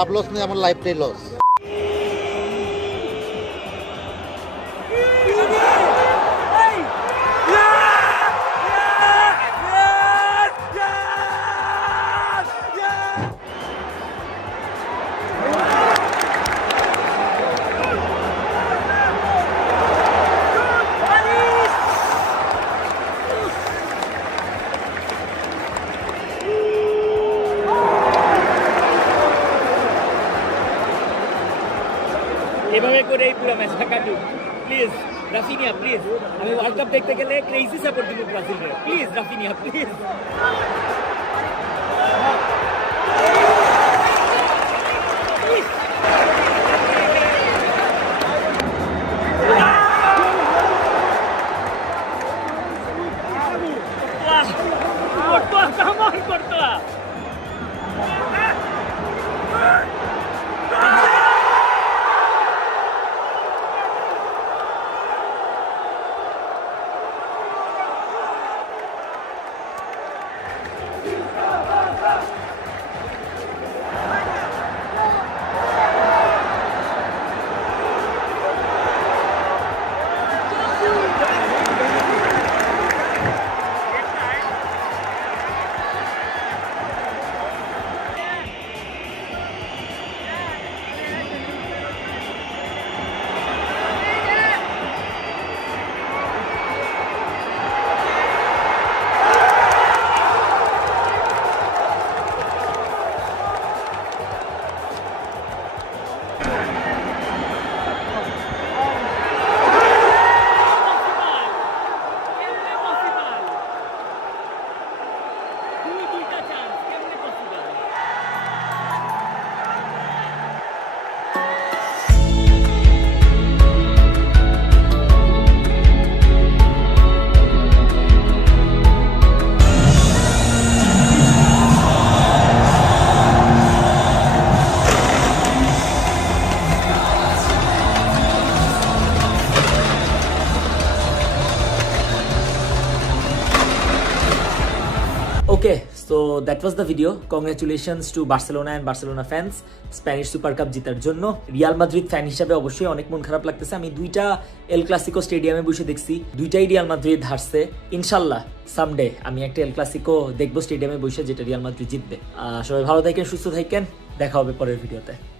লাভ লস নেই, আমার লাইফটাই লস। এভাবে করে এই পুরো ম্যাচটা কাটুক প্লিজ। রাফিনিয়া প্লিজ, আমি ওয়ার্ল্ড কাপ দেখতে গেলে ক্রেজি সাপোর্ট দিব ব্রাজিলের। Please Raphinha please. করতো Okay, so that was the video. Congratulations to Barcelona and Barcelona fans Spanish super cup জেতার জন্য। রিয়াল মাদ্রিদ ফ্যান হিসাবে অবশ্যই অনেক মন খারাপ লাগতেছে। আমি দুইটা এল ক্লাসিকো স্টেডিয়ামে বসে দেখছি, দুইটাই রিয়াল মাদ্রিদ হারছে। ইনশাল্লাহ সামডে আমি একটা এল ক্লাসিকো দেখবো স্টেডিয়ামে বসে, যেটা রিয়াল মাদ্রিদ জিতবে। সবাই ভালো থাকেন, সুস্থ থাকেন, দেখা হবে পরের ভিডিওতে।